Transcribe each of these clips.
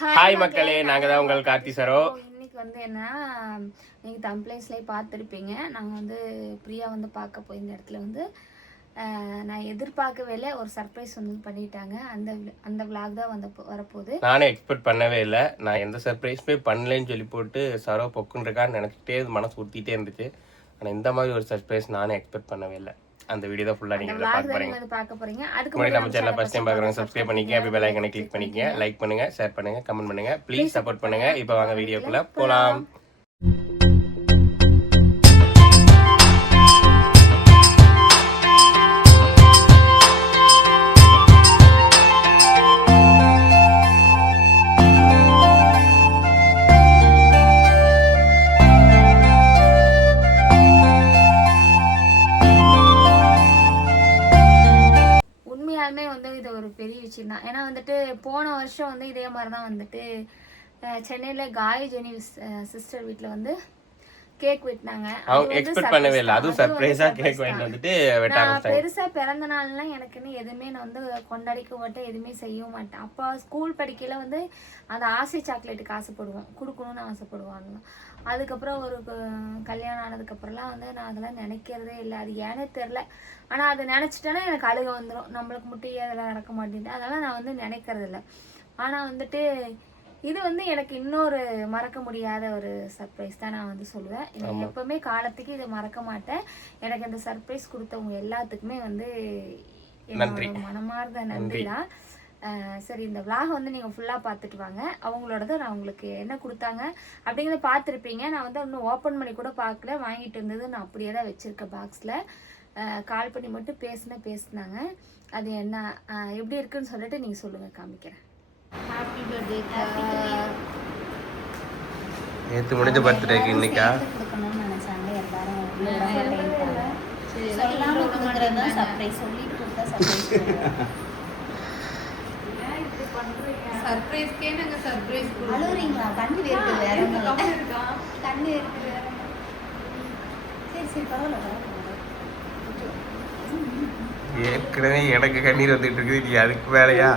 Hi மக்களே, நாங்கள் தான் உங்கள் கார்த்தி சரோ. இன்னைக்கு வந்து என்ன, நீங்கள் தம்ப்ளைன்ஸ்லேயே பார்த்துருப்பீங்க. நாங்கள் வந்து பிரியா வந்து பார்க்க போய் இந்த இடத்துல வந்து நான் எதிர்பார்க்கவே இல்லை, ஒரு சர்ப்ரைஸ் வந்து பண்ணிட்டாங்க. அந்த விளாக் தான் வந்து வரப்போகுது. நானே எக்ஸ்பெக்ட் பண்ணவே இல்லை. நான் எந்த சர்ப்ரைஸுமே பண்ணலன்னு சொல்லி போட்டு சரோ பொக்குன்றிருக்கான்னு நினச்சிக்கிட்டே மனசு ஊற்றிட்டே இருந்துச்சு. ஆனால் இந்த மாதிரி ஒரு சர்ப்ரைஸ் நானே எக்ஸ்பெக்ட் பண்ணவே இல்லை. அந்த வீடியோ தான் ஃபுல்லாக நீங்கள் பார்க்க போறீங்க. அதுக்கு முன்னாடி நம்ம சேனலை ஃபர்ஸ்ட் டைம் பார்க்குறவங்க சப்ஸ்கிரைப் பண்ணிக்கங்க, அப்படி பெல் ஐகானை கிளிக் பண்ணிக்கங்க, லைக் பண்ணுங்க, ஷேர் பண்ணுங்க, கமெண்ட் பண்ணுங்க, ப்ளீஸ் சப்போர்ட் பண்ணுங்க. இப்போ வாங்க வீடியோக்குள்ள போலாம். வந்து இது ஒரு பெரிய விஷயம் தான். ஏன்னா வந்துட்டு போன வருஷம் வந்து இதே மாதிரி தான் வந்துட்டு சென்னையில் காய் ஜெனி சிஸ்டர் வீட்டில் வந்து கேக் வெட்டினாங்க. பெருசா பிறந்த நாள்லாம் எனக்குன்னு எதுவுமே நான் வந்து கொண்டாடிக்க மாட்டேன், எதுவுமே செய்ய மாட்டேன். அப்போ ஸ்கூல் படிக்கையில வந்து அந்த ஆசை சாக்லேட்டுக்கு ஆசைப்படுவோம், கொடுக்கணும்னு ஆசைப்படுவாங்க. அதுக்கப்புறம் ஒரு கல்யாணம் ஆனதுக்கப்புறம்லாம் வந்து நான் அதெல்லாம் நினைக்கிறதே இல்லை. அது ஏனே தெரில. ஆனால் அதை நினச்சிட்டேன்னா எனக்கு அழுக வந்துடும். நம்மளுக்கு மட்டும் அதெல்லாம் நடக்க மாட்டேங்குது, அதெல்லாம் நான் வந்து நினைக்கிறது இல்லை. ஆனால் வந்துட்டு இது வந்து எனக்கு இன்னொரு மறக்க முடியாத ஒரு சர்ப்ரைஸ் தான் நான் வந்து சொல்லுவேன். எனக்கு எப்பவுமே காலத்துக்கு இதை மறக்க மாட்டேன். எனக்கு இந்த சர்ப்ரைஸ் கொடுத்தவங்க எல்லாத்துக்குமே வந்து என்னோட மனமார்ந்த நன்றி தான். சரி, இந்த விளாக் வந்து நீங்கள் ஃபுல்லாக பார்த்துட்டு வாங்க. அவங்களோடது நான் உங்களுக்கு என்ன கொடுத்தாங்க அப்படிங்கிறத பார்த்துருப்பீங்க. நான் வந்து இன்னும் ஓப்பன் பண்ணி கூட பார்க்கல, வாங்கிட்டு இருந்தது நான் அப்படியே தான் வச்சுருக்கேன் பாக்ஸில். கால் பண்ணி மட்டும் பேசினாங்க. அது என்ன எப்படி இருக்குன்னு சொல்லிட்டு நீங்கள் சொல்லுங்கள், காமிக்கிறேன். Happy birthday. நேத்து முடிஞ்ச பர்த்டேக்கு இன்னைக்கா கொடுக்கணும்னு நினைச்சாங்க எல்லாரும். சொல்லாம கொடுக்கறது தான் சர்ப்ரைஸ், சொல்லிட்டு கொடுத்தா சர்ப்ரைஸ். சர்ப்ரைஸ்க்கே நாங்க சர்ப்ரைஸ் அழுவுறீங்களா? கண்ணு வேர்க்குது, வேற ஒன்றும் இருக்கா? கண்ணு வேர்க்குது, வேற ஒன்றும். சரி பரவாயில்ல. ஏற்கனவே எனக்கு கண்ணீர் வந்துட்டு இருக்குது, நீ அதுக்கு வேலையா?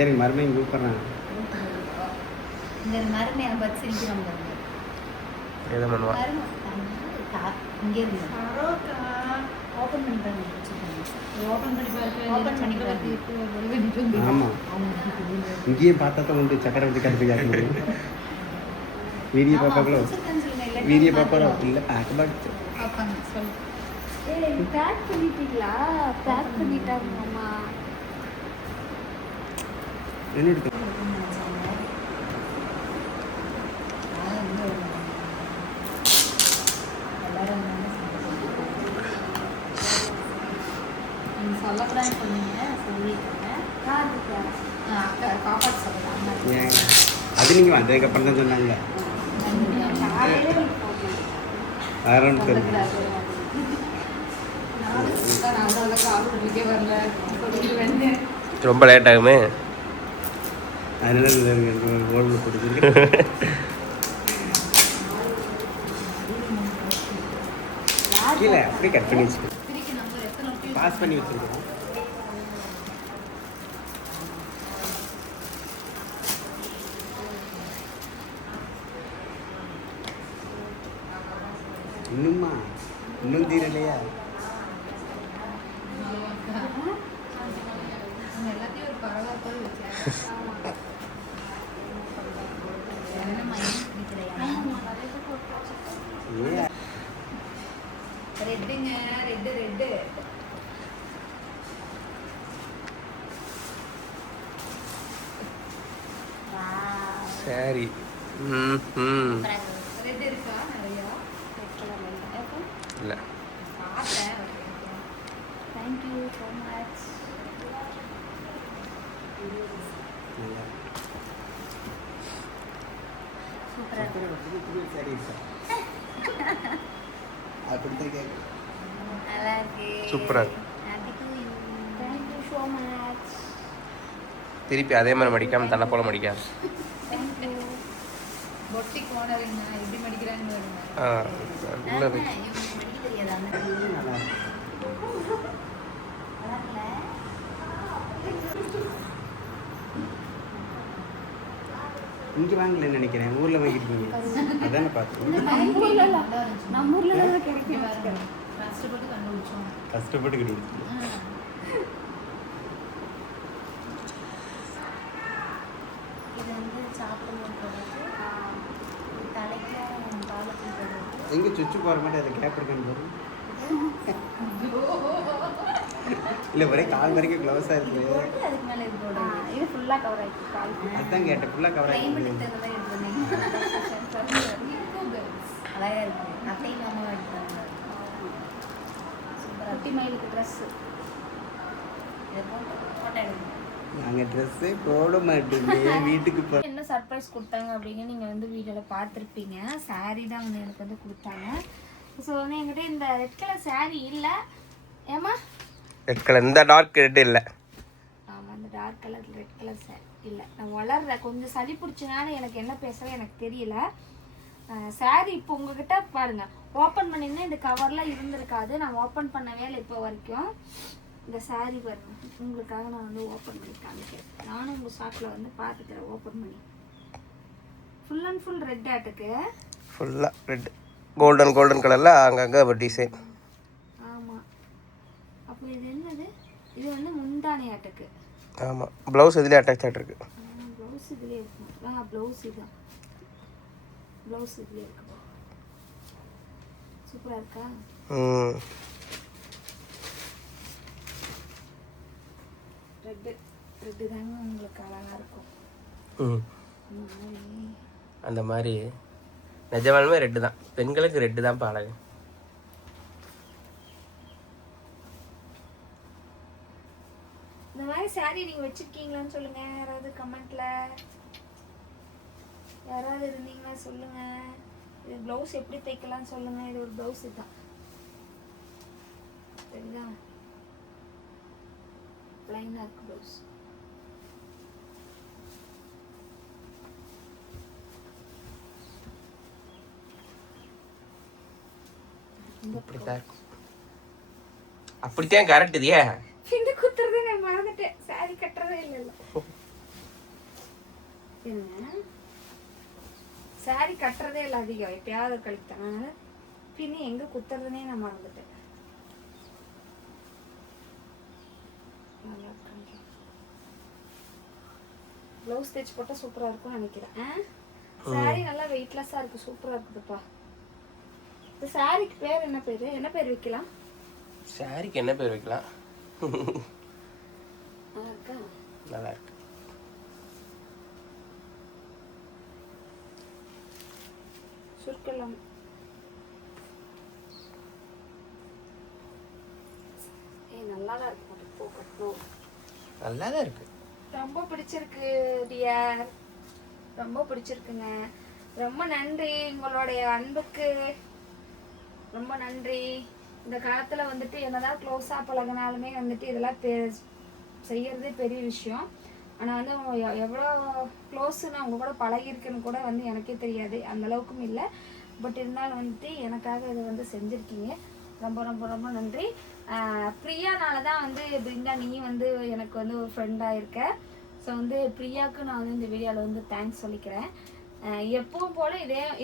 ஏன் மறுமையும் கூப்பிட்றேன். இந்த மருமை பட் சிரிக்கிறோம் ஏதோ பண்ணுவா. இங்கே இருந்து ஓப்பன் பண்ணி பாருங்க. ஆமாம், இங்கேயும் பார்த்தா தான் உண்டு. சக்கரை வச்சு கருப்பு கேட்க வீடியோ பார்ப்பாங்களோ? வீடியோ பார்ப்பாரோ? இல்லை பார்க்க பார்த்து பேக் பண்ணிட்டீங்களா? பேக் பண்ணிட்டாங்க அம்மா. என்னோட சொல்லக்கூடாதுன்னு சொன்னீங்க, சொல்லியிருக்கேன். காப்பாற்ற சொல்லலாம். அது நீங்கள் வந்ததுக்கப்புறம் தான் சொன்னாங்க. வேற ஒன்று தெரியும். ரொம்ப லேட் ஆகுமே, அதனால ஓடுல பிடிச்சிருக்கு. கீழே அப்படியே கட் பண்ணி வச்சுக்கோ, பாஸ் பண்ணி வச்சுருக்கோம். இன்னும் தீரலையா? எல்லாத்தையும் ஒரு பரவாயில்ல வச்சேன். ரெட்டுங்க, ரெட்டு சரி. ரெட் இருக்கா நிறையா? இல்லை, தேங்க் யூ ஸோ மச். சூப்பரா திருப்பி அதே மாதிரி மடிக்காம தன்னை போல மடிக்காம. பொட்டிக் ஓனருங்க எப்படி மடிக்கிறாங்கன்னு வருங்க. ஆ, 啊， நல்லது. 啊， இவங்க மடிக்க தெரியாதா? 嗯。இங்கே வாங்கலன்னு நினைக்கிறேன், ஊரில் வாங்கியிருக்கீங்க. அதானே பார்த்தேன். நம்ம ஊர்ல தான் கிடைக்கும். கஷ்டப்பட்டு கண்டுபிடிச்சோம். கஷ்டப்பட்டு கிடையாது. இது வந்து சாப்பிடணும் போடுறது, தலைக்கும் பாலக்கும் போடுறது. எங்கே சுச்சு போகிற மாதிரி அதை கேப் இருக்குன்னு பாரு. இல்லை ஒரே கால் வரைக்கும் க்ளோஸாக இருக்குது. அதுக்கு மேலே இது போடுறது. இது ஃபுல்லாக கவர் ஆகிடுச்சு கால். அதுதான் கேட்டேன், ஃபுல்லாக கவர் ஆகிடுது. அழகாக இருக்கு. அத்தையும் மாமா எடுத்தாங்க. சூப்பராக குட்டி மயிலுக்கு ட்ரெஸ்ஸு. இதை போட்டு ஃபோட்டோ எடுக்கணும். நாங்கள் ட்ரெஸ்ஸே போட மாட்டோமே வீட்டுக்கு போ. என்ன சர்ப்ரைஸ் கொடுத்தாங்க அப்படின்னு நீங்கள் வந்து வீடியோவில் பார்த்துருப்பீங்க. சாரீ தான் வந்து எனக்கு வந்து கொடுத்தாங்க. ஸோ வந்து என்கிட்ட இந்த ரெட் கலர் சாரீ இல்லை. ஏமா ரெட் கலர் இந்த டார்க் ரெட் இல்லை. ஆமாம், அந்த dark colour red colour sari இல்லை. நான் வளர்றேன், கொஞ்சம் சளி பிடிச்சனால எனக்கு என்ன பேசுகிறேன் எனக்கு தெரியல. சாரீ இப்போ உங்ககிட்ட பாருங்க ஓப்பன் பண்ணியிருந்தேன், இந்த கவர்லாம் இருந்திருக்காது. நான் ஓப்பன் பண்ணவே இல்லை இப்போ வரைக்கும். இந்த சாரீ பாருங்க, உங்களுக்காக நான் வந்து ஓப்பன் பண்ணி காமிக்கிறேன். நானும் உங்கள் ஷாப்பில் வந்து பார்த்துக்கிறேன் ஓப்பன் பண்ணி. ஃபுல் அண்ட் ஃபுல் ரெட் ஆட்டுக்கு. ஃபுல்லாக ரெட் கோல்டன் கலரில் அங்கங்கே ஒரு டிசைன். ஆமாம். அப்போ இது என்னது? இது வந்து முந்தானி ஆட்டுக்கு. ஆமாம், ப்ளவுஸ் இதுலேயே அட்டாச் ஆகிட்டுருக்கு. ப்ளவுஸ் இதுலேயே இருக்கும். ப்ளவுஸ் இதுதான். ப்ளவுஸ் இதுலேயே இருக்கு. சூப்பராக இருக்கா? ரெட்டு தாங்க உங்களுக்கு அழகாக இருக்கும். அந்த மாதிரி நிஜமாலுமே ரெட்டு தான், பெண்களுக்கு ரெட்டு தான் அழகு. இந்த மாதிரி சாரீ நீங்கள் வச்சுருக்கீங்களான்னு சொல்லுங்கள் யாராவது கமெண்ட்டில். யாராவது இருந்தீங்கன்னா சொல்லுங்கள். இது ப்ளவுஸ் எப்படி தைக்கலாம்னு சொல்லுங்கள். இது ஒரு ப்ளவுஸ் தான் சரிங்களா, ப்ளைனாக இருக்குது ப்ளவுஸ். இப்படித்தான் இருக்கும். அப்படித்தான் கரெக்ட் இது. ஏன் இந்த குத்துறதை நான் மறந்துட்டேன். சாரி கட்டுறதே இல்லை. சாரி கட்டுறதே இல்லை அதிகம், எப்பயாவது கழித்தேன். பின்னி எங்க குத்துறதுனே நான் மறந்துட்டேன். ப்ளவுஸ் தைச்சு போட்டால் சூப்பராக இருக்கும்னு நினைக்கிறேன். சாரி நல்லா வெயிட்லெஸ்ஸாக இருக்குது, சூப்பராக இருக்குதுப்பா. இந்த சாரிக்கு பேர் என்ன பேர்? என்ன பேர் வைக்கலாம்? சாரிக்கு என்ன பேர் வைக்கலாம்? நல்லா இருக்கா? நல்லா இருக்கு. சுருக்கலாம். நல்லா தான் இருக்கு. நல்லா தான் இருக்கு. ரொம்ப பிடிச்சிருக்கு டியர், ரொம்ப பிடிச்சிருக்குங்க. ரொம்ப நன்றி உங்களுடைய அன்புக்கு, ரொம்ப நன்றி. இந்த காலத்தில் வந்துட்டு என்னதான் க்ளோஸாக பழகினாலுமே வந்துட்டு இதெல்லாம் செய்யறதே பெரிய விஷயம். ஆனால் வந்து எவ்வளோ க்ளோஸுன்னு அவங்க கூட பழகிருக்குன்னு கூட வந்து எனக்கே தெரியாது, அந்த அளவுக்கும் இல்லை. பட் இருந்தாலும் வந்துட்டு எனக்காக இதை வந்து செஞ்சுருக்கீங்க. ரொம்ப ரொம்ப ரொம்ப நன்றி. பிரியானால தான் வந்து பிருந்தா நீ வந்து எனக்கு வந்து ஒரு ஃப்ரெண்டாக இருக்க. ஸோ வந்து பிரியாவுக்கு நான் வந்து இந்த வீடியோவில் வந்து தேங்க்ஸ் சொல்லிக்கிறேன். எப்பவும் போல்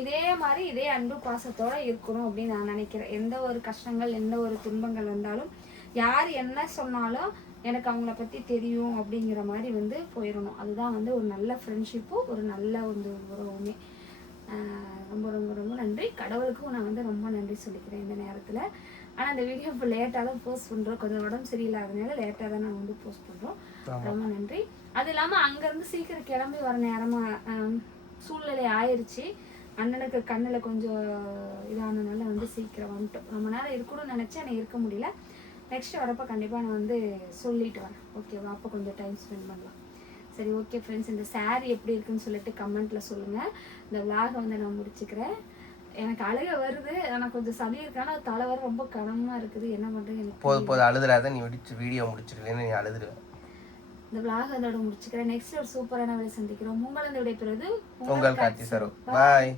இதே மாதிரி இதே அன்பு பாசத்தோடு இருக்கணும் அப்படின்னு நான் நினைக்கிறேன். எந்த ஒரு கஷ்டங்கள் எந்த ஒரு துன்பங்கள் வந்தாலும் யார் என்ன சொன்னாலும் எனக்கு அவங்கள பற்றி தெரியும் அப்படிங்கிற மாதிரி வந்து போயிடணும். அதுதான் வந்து ஒரு நல்ல ஃப்ரெண்ட்ஷிப்பும் ஒரு நல்ல வந்து உறவுமே. ரொம்ப ரொம்ப ரொம்ப நன்றி. கடவுளுக்கும் நான் வந்து ரொம்ப நன்றி சொல்லிக்கிறேன் இந்த நேரத்தில். ஆனால் இந்த வீடியோ இப்போ லேட்டாக தான் போஸ்ட் பண்ணுறோம், கொஞ்சம் உடம்பு சரியில்லாதனால லேட்டாக தான் நான் வந்து போஸ்ட் பண்ணுறோம். ரொம்ப நன்றி. அது இல்லாமல் அங்கேருந்து சீக்கிரம் கிளம்பி வர நேரமாக சூழ்நிலை ஆயிடுச்சு. அண்ணனுக்கு கண்ணில் கொஞ்சம் இதானதுனால வந்து சீக்கிரம் வந்துட்டோம். ரொம்ப நேரம் இருக்கணும்னு நினச்சேன், எனக்கு இருக்க முடியல. நெக்ஸ்ட் வரப்போ கண்டிப்பாக நான் வந்து சொல்லிட்டு வரேன், ஓகேவா? அப்போ கொஞ்சம் டைம் ஸ்பெண்ட் பண்ணலாம். சரி, ஓகே ஃப்ரெண்ட்ஸ், இந்த சாரீ எப்படி இருக்குன்னு சொல்லிட்டு கமெண்ட்டில் சொல்லுங்கள். இந்த விலாகை வந்து நான் முடிச்சுக்கிறேன். எனக்கு அழுக வருது, ஆனால் கொஞ்சம் சளி இருக்கான தலை வர ரொம்ப கனமாக இருக்குது. என்ன பண்ணுறது எனக்கு போதும் அழுதுறாத, நீ வீடியோ முடிச்சிருக்கேன்னு நீ அழுதுருவேன். இந்த விலாக அதோட முடிச்சுக்கிறேன். நெக்ஸ்ட் ஒரு சூப்பரான வேலை சந்திக்கிறோம். உங்களை விடைபெறுவது உங்கள் கார்த்தி சரோ. பாய்.